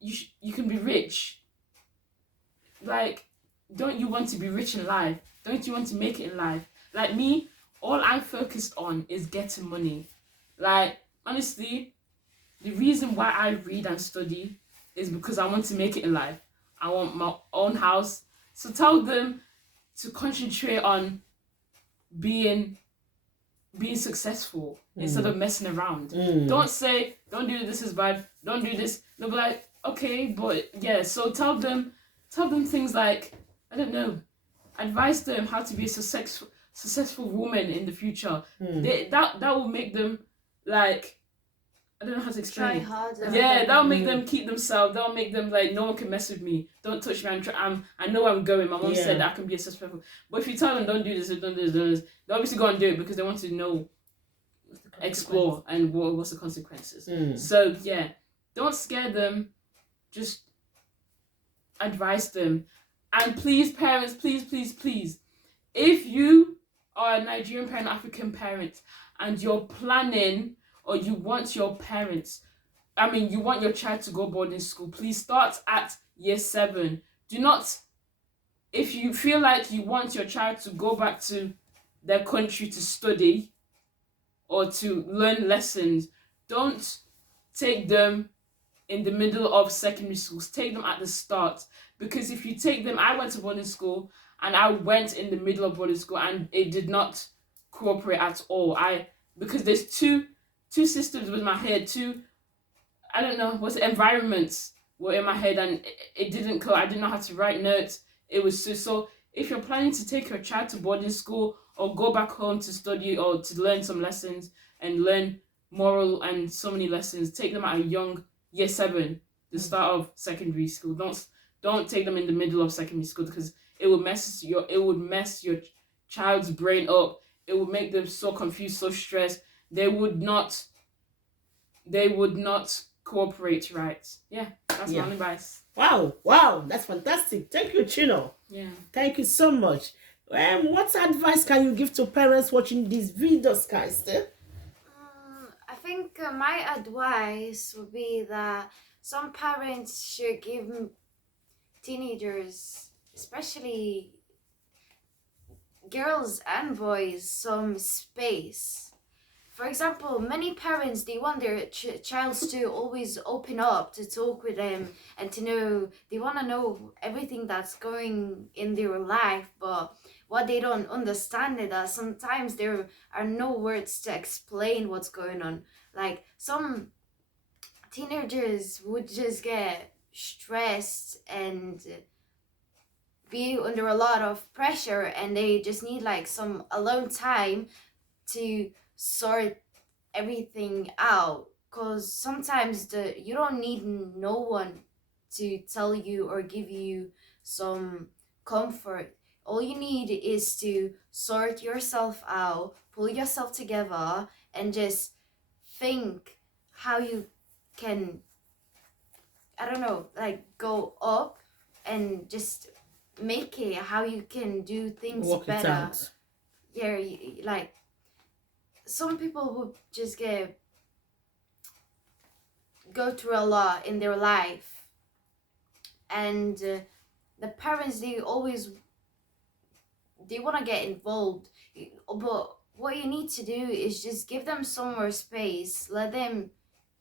you can be rich. Like, don't you want to be rich in life? Don't you want to make it in life? Like me, all I'm focused on is getting money. Like, honestly, the reason why I read and study is because I want to make it in life. I want my own house. So tell them to concentrate on being successful instead of messing around. Don't say, don't do this is bad, don't do this. They'll be like, okay, but yeah, so tell them things like, I don't know, advise them how to be a successful woman in the future. That will make them, like, I don't know how to explain. Try harder. Yeah, that'll make them keep themselves. That'll make them like, no one can mess with me. Don't touch me. I know I'm going. My mom said I can be a successful. But if you tell them don't do this, don't do this, don't do this, they obviously go and do it because they want to know, explore, and what's the consequences. So yeah, don't scare them. Just advise them, and please, parents, please, if you are a Nigerian parent, African parent, and you're planning, or you want your you want your child to go boarding school, please start at year 7. Do not, if you feel like you want your child to go back to their country to study or to learn lessons, don't take them in the middle of secondary schools. Take them at the start. Because if you take them, I went to boarding school and I went in the middle of boarding school and it did not cooperate at all. Because there's two systems with my head, I don't know, environments were in my head, and it didn't go. I didn't know how to write notes. It was so if you're planning to take your child to boarding school or go back home to study or to learn some lessons and learn moral and so many lessons, take them at a young year 7, the start of secondary school. Don't take them in the middle of secondary school, because it would mess your child's brain up. It would make them so confused, so stressed. They would not cooperate, right? Yeah, that's my advice. Wow, that's fantastic. Thank you, Chino. Yeah. Thank you so much. What advice can you give to parents watching these videos, guys? I think my advice would be that some parents should give teenagers, especially girls and boys, some space. For example, many parents, they want their child to always open up, to talk with them, and to know, they want to know everything that's going in their life. But what they don't understand is that sometimes there are no words to explain what's going on. Like, some teenagers would just get stressed and be under a lot of pressure, and they just need like some alone time to sort everything out, because sometimes you don't need no one to tell you or give you some comfort. All you need is to sort yourself out, pull yourself together, and just think how you can, I don't know, like, go up and just make it, how you can do things Work better. it out. Yeah, like, some people would just go through a lot in their life, and the parents, they want to get involved, but what you need to do is just give them some more space, let them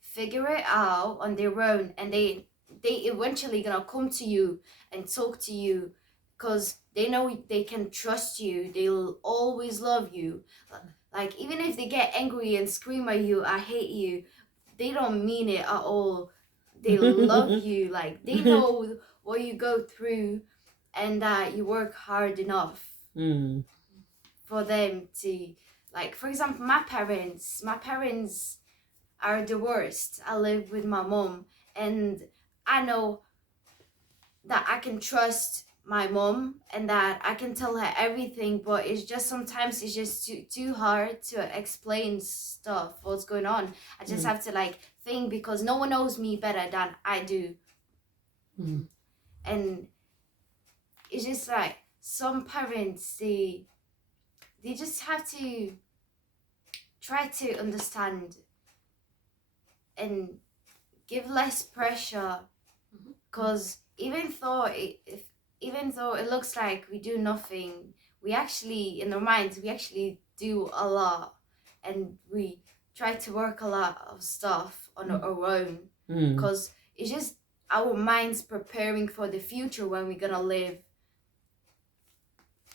figure it out on their own, and they eventually gonna come to you and talk to you, because they know they can trust you, they'll always love you. Like, even if they get angry and scream at you, I hate you, they don't mean it at all. They love you. Like, they know what you go through, and that you work hard enough for them to, like, for example, my parents are the worst. I live with my mom, and I know that I can trust my mom and that I can tell her everything, but it's just sometimes it's just too hard to explain stuff, what's going on. I just have to like think, because no one knows me better than I do. And it's just like, some parents, they just have to try to understand and give less pressure because even though it looks like we do nothing, we actually, in our minds, we actually do a lot, and we try to work a lot of stuff on our own, because it's just our minds preparing for the future when we're gonna live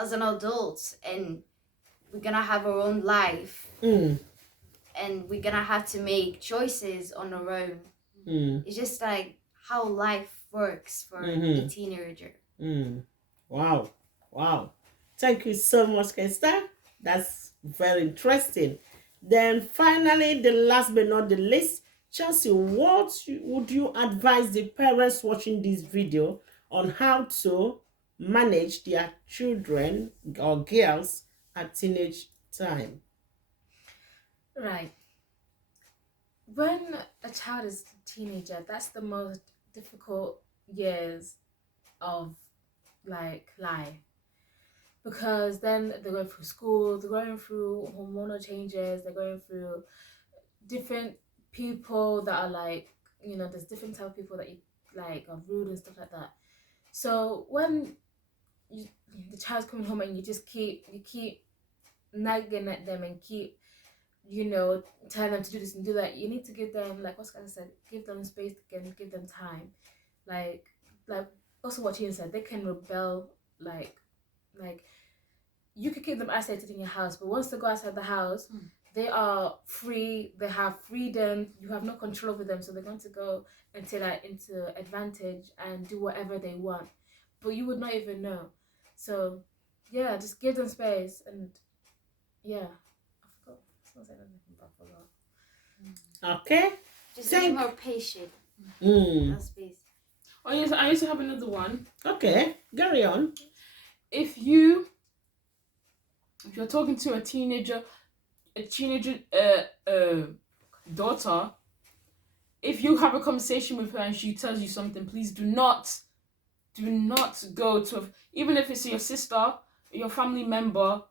as an adult, and we're gonna have our own life, and we're gonna have to make choices on our own. It's just like how life works for a teenager. Wow. Thank you so much, Kesta. That's very interesting. Then finally, the last but not the least, Chelsea, would you advise the parents watching this video on how to manage their children or girls at teenage time? Right. When a child is a teenager, that's the most difficult years of life, because then they're going through school, they're going through hormonal changes, they're going through different people that are there's different type of people that you are rude and stuff like that. So when the child's coming home and you keep nagging at them and keep telling them to do this and do that, you need to give them, like Oscar said, give them space again, give them time. Like also what Ian said, they can rebel, like you could keep them isolated in your house, but once they go outside the house, they are free, they have freedom, you have no control over them, so they're going to go into advantage and do whatever they want, but you would not even know. So yeah, just give them space. And yeah, I forgot. Okay. Just be more patient. That's space. Oh yes, I used to have another one. Okay, carry on. If you're talking to a teenager daughter, if you have a conversation with her and she tells you something, please do not go to, even if it's your sister, your family member,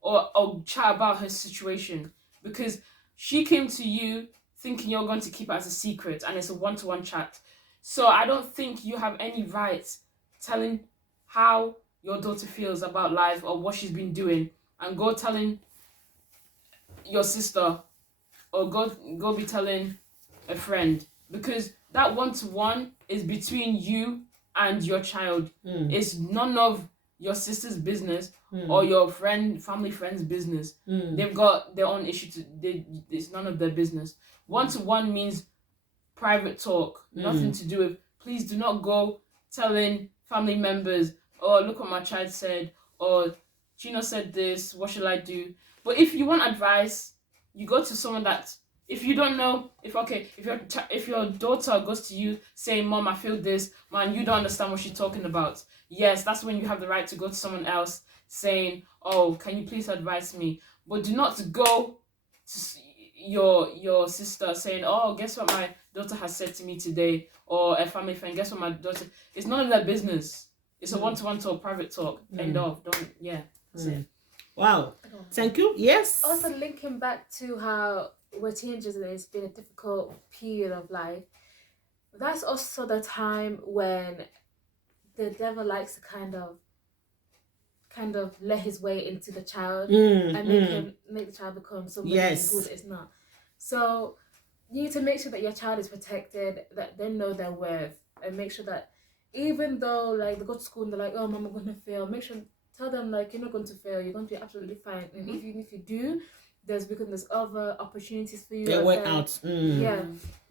or chat about her situation, because she came to you thinking you're going to keep it as a secret, and it's a one-to-one chat. So I don't think you have any right telling how your daughter feels about life or what she's been doing, and go telling your sister, or go be telling a friend, because that one-to-one is between you and your child. It's none of your sister's business or your family friend's business. They've got their own issue it's none of their business. One-to-one means private talk, nothing to do with, please do not go telling family members, oh, look what my child said, or Gino said this, what should I do? But if you want advice, you go to someone that, if you don't know, if your daughter goes to you saying, Mom, I feel this, man, you don't understand what she's talking about. Yes, that's when you have the right to go to someone else saying, oh, can you please advise me? But do not go to your sister saying, oh, guess what my daughter has said to me today, or a family friend, guess what my daughter, it's none of their business. It's a one-to-one talk, private talk. End of. That's it. Wow. Thank you. Yes. Also linking back to how we're teenagers and it's been a difficult period of life, that's also the time when the devil likes to kind of let his way into the child and make the child become somebody who it's not. So you need to make sure that your child is protected, that they know their worth, and make sure that even though they go to school and they're like, oh, Mom, I'm going to fail, tell them you're not going to fail, you're going to be absolutely fine. And even if you do, there's other opportunities for you. They work out. Yeah.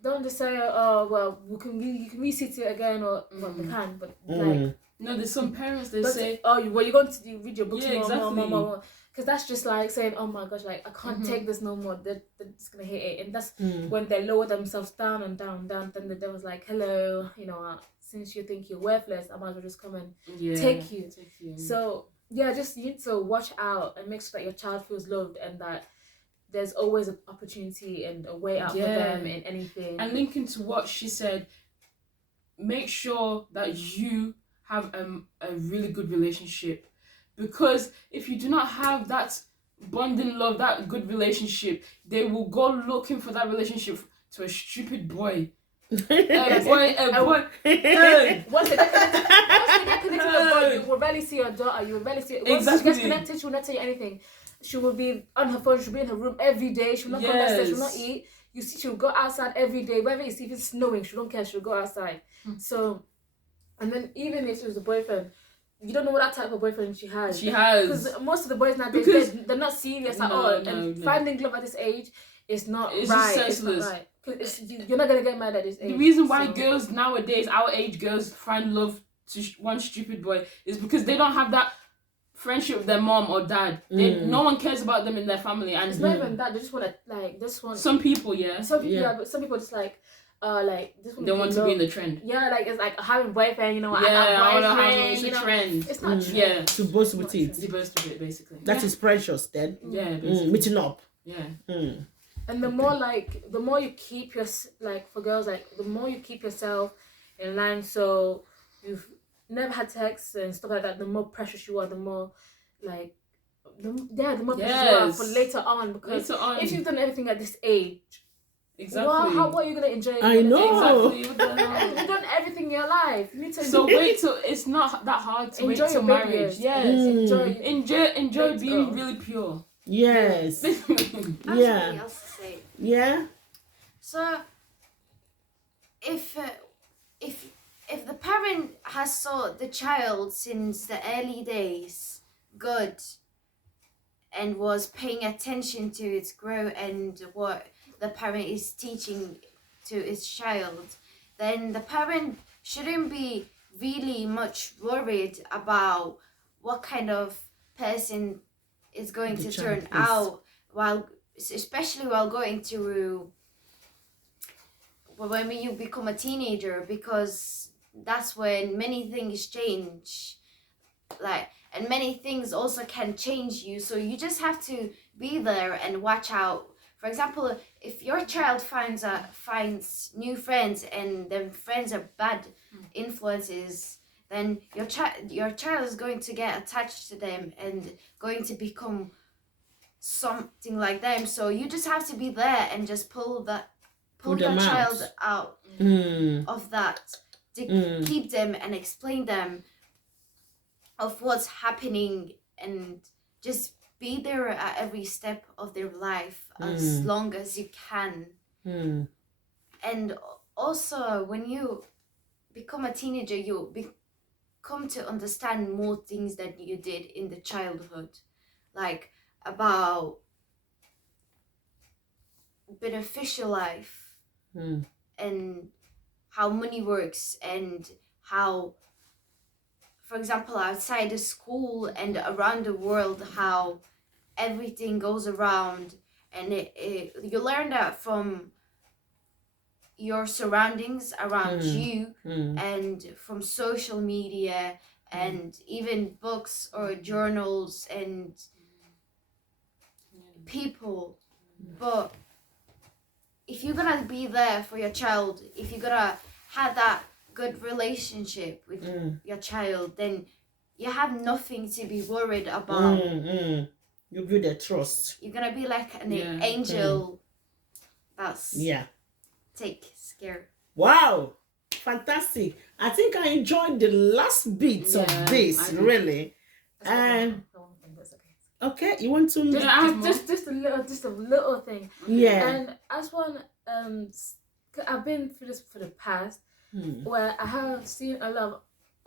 Don't just say, oh, well, you can resit it again, or well, they can, but no, there's some parents that say, oh, you're going to read your books more, more. Because that's just like saying, oh my gosh, I can't take this no more. They're just going to hate it. And that's when they lower themselves down and down. Then the devil's like, hello, since you think you're worthless, I might as well just come and take you. So, yeah, just you need to watch out and make sure that your child feels loved and that there's always an opportunity and a way out for them in anything. And linking to what she said, make sure that you have a really good relationship. Because if you do not have that bonding love, that good relationship, they will go looking for that relationship to a stupid boy A boy. Once they get connected to the boy, you will barely see your daughter. You will barely see. Once she gets connected, she will not tell you anything. She will be on her phone. She'll be in her room every day. She will not come downstairs. She will not eat. You see, she will go outside every day. Wherever you see, if it's snowing, she don't care. She'll go outside. So, and then even if she was a boyfriend, you don't know what that type of boyfriend she has. Because most of the boys nowadays, they're not serious at all. And finding love at this age is not right. It's not right. You're not gonna get married at this age. The reason why girls nowadays, our age girls, find love to one stupid boy is because they don't have that friendship with their mom or dad. No one cares about them in their family, and it's not even that. They just want to just want. Some people, yeah. But some people just this one they want to be in the trend. Yeah, like it's like having a boyfriend, you know. I want to have it's a trend. It's not trend. Yeah, to boast with it. To boast with it, basically. That is precious, then. Yeah, basically. Meeting up. Yeah. And the more you keep for girls, the more you keep yourself in line, so you've never had sex and stuff like that, the more precious you are, the more the more precious you are for later on, because if you've done everything at this age, exactly, what are you gonna enjoy? I know. Exactly. You've done everything in your life. You need to wait till it's not that hard to wait till marriage. Yes, enjoy being really pure. Yes. Yeah. Else to say. Yeah. So, if the parent has saw the child since the early days good, and was paying attention to its growth and what the parent is teaching to its child, then the parent shouldn't be really much worried about what kind of person is going to turn out, especially while going through when you become a teenager, because that's when many things change, and many things also can change you. So you just have to be there and watch out. For example, if your child finds new friends and them friends are bad influences, then your child is going to get attached to them and going to become something like them. So you just have to be there and just pull that child out of that, to keep them and explain them of what's happening, and just be there at every step of their life as long as you can. And also, when you become a teenager, you come to understand more things than you did in the childhood, like about beneficial life and how money works, and how, for example, outside the school and around the world, how everything goes around, and you learn that from your surroundings around you, and from social media, and even books or journals and people. But if you're gonna be there for your child, if you're gonna have that good relationship with your child, then you have nothing to be worried about. You build a trust. You're gonna be like an angel that's takes care. Wow, fantastic. I think I enjoyed the last bits of this, really. And okay, you want to just a little thing. Yeah. And as one I've been through this for the past, where I have seen a lot of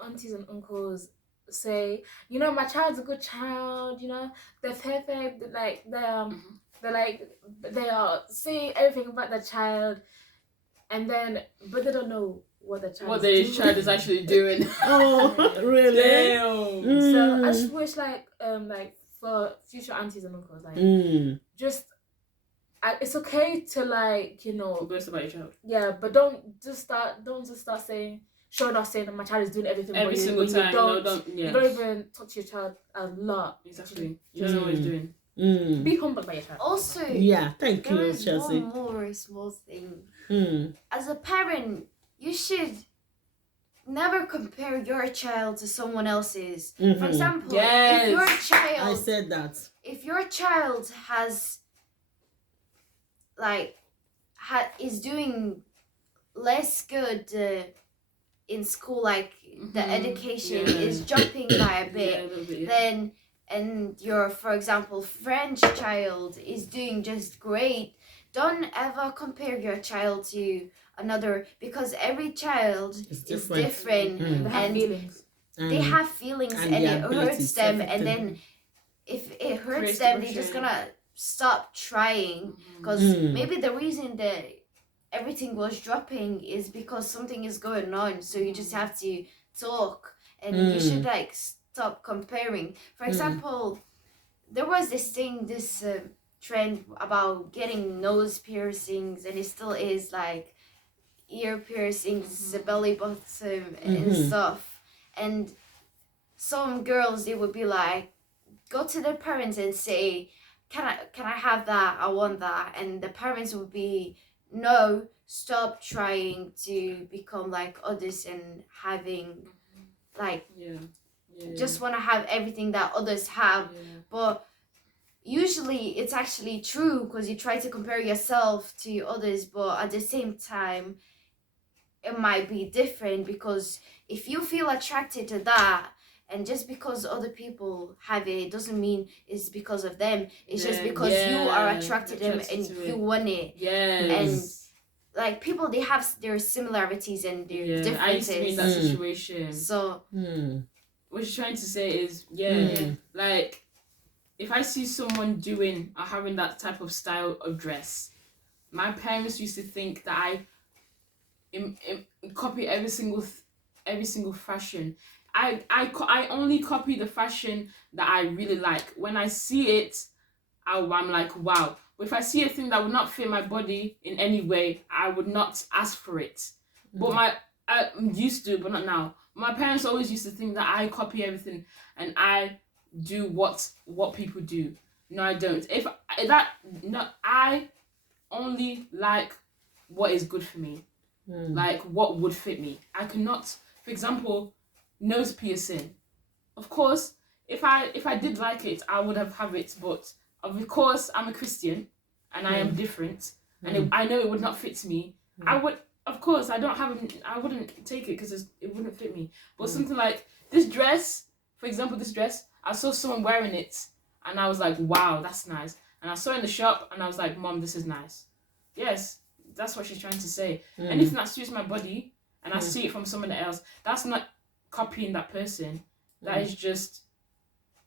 aunties and uncles say, you know, my child's a good child, you know, they're perfect, they are saying everything about the child, and then but they don't know what the child child is actually doing. Oh, really? Damn. So I just wish for future aunties and uncles, just it's okay to boast about your child. Yeah, but don't just start saying, showing off, saying that my child is doing everything every single time. You don't even talk to your child a lot. Exactly. You don't know what he's doing. Be humble by your child. Also, thank you, Chelsea. There is one more small thing. As a parent, you should never compare your child to someone else's. For example, if your child... I said that. If your child has... is doing less good in school, like the education Yeah. is jumping by a Yeah, a bit, little bit, yeah. then and your, for example, French child is doing just great, don't ever compare your child to another, because every child It's is different. different. They have And feelings. they have feelings, and their it abilities, hurts them, everything. and then if it hurts Creates them, they're just depression. gonna stop trying, because maybe the reason that everything was dropping is because something is going on, so you just have to talk, and you should like stop comparing. For example, there was this thing, this trend about getting nose piercings, and it still is, like ear piercings, belly button, and stuff. And some girls, they would be like, go to their parents and say, can I have that? I want that. And the parents would be, no, stop trying to become like others and having like Yeah. just want to have everything that others have. But usually it's actually true, because you try to compare yourself to others, but at the same time it might be different, because if you feel attracted to that, and just because other people have it doesn't mean it's because of them, it's just because you are attracted to them and to you it. want it. Yes. Like, people, they have their similarities and their Yeah, I used to be in that differences. situation. So What you're trying to say is, like, if I see someone doing or having that type of style of dress, my parents used to think that I copy every single fashion. I only copy the fashion that I really like. When I see it, I'm like, wow. But if I see a thing that would not fit my body in any way, I would not ask for it. But I used to, but not now. My parents always used to think that I copy everything and I do what people do. No, I don't. I only like what is good for me. Like what would fit me. I cannot, for example, nose piercing. Of course, if I did like it, I would have it. But of course, I'm a Christian, and I am different, and I know it would not fit me. I would, of course, I wouldn't take it because it wouldn't fit me. But something like this dress, for example, this dress, I saw someone wearing it, and I was like, wow, that's nice. And I saw it in the shop, and I was like, Mom, this is nice. Yes, that's what she's trying to say. Anything that suits my body, and I see it from someone else, that's not copying that person. That is just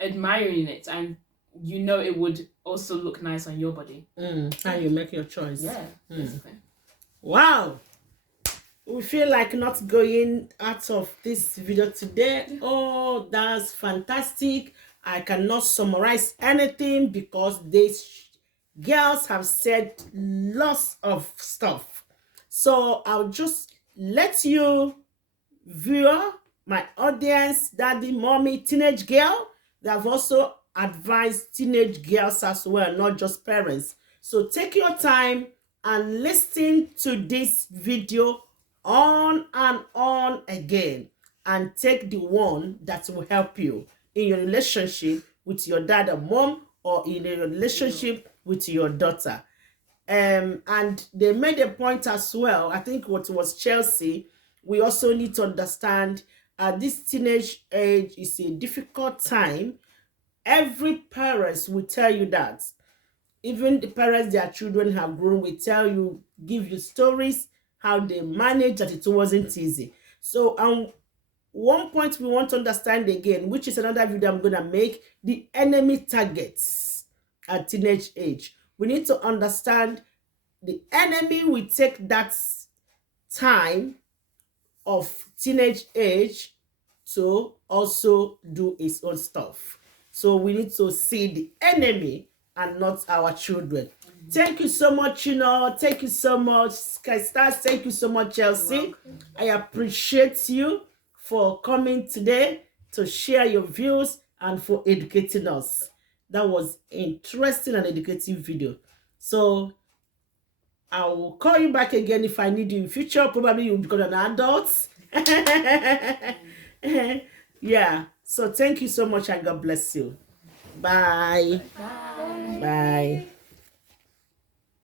admiring it, and you know it would also look nice on your body. And you make your choice. Yeah, basically. Wow. We feel like not going out of this video today. Oh, that's fantastic. I cannot summarize anything because these girls have said lots of stuff. So I'll just let you, viewer, my audience, daddy, mommy, teenage girl, they have also advised teenage girls as well, not just parents. So take your time and listen to this video on and on again, and take the one that will help you in your relationship with your dad and mom, or in a relationship with your daughter. And they made a point as well. I think what was Chelsea, we also need to understand this teenage age is a difficult time. Every parent will tell you that. Even the parents their children have grown will tell you, give you stories how they managed, that it wasn't easy. So one point we want to understand again, which is another video I'm gonna make, the enemy targets at teenage age. We need to understand the enemy will take that time of teenage age to also do its own stuff. So we need to see the enemy and not our children. Thank you so much, Thank you so much, Sky Stars. Thank you so much, Chelsea. I appreciate you for coming today to share your views and for educating us. That was interesting and educative video. So I will call you back again if I need you in future. Probably you'll become an adult. Yeah. So thank you so much and God bless you. Bye. Bye. Bye.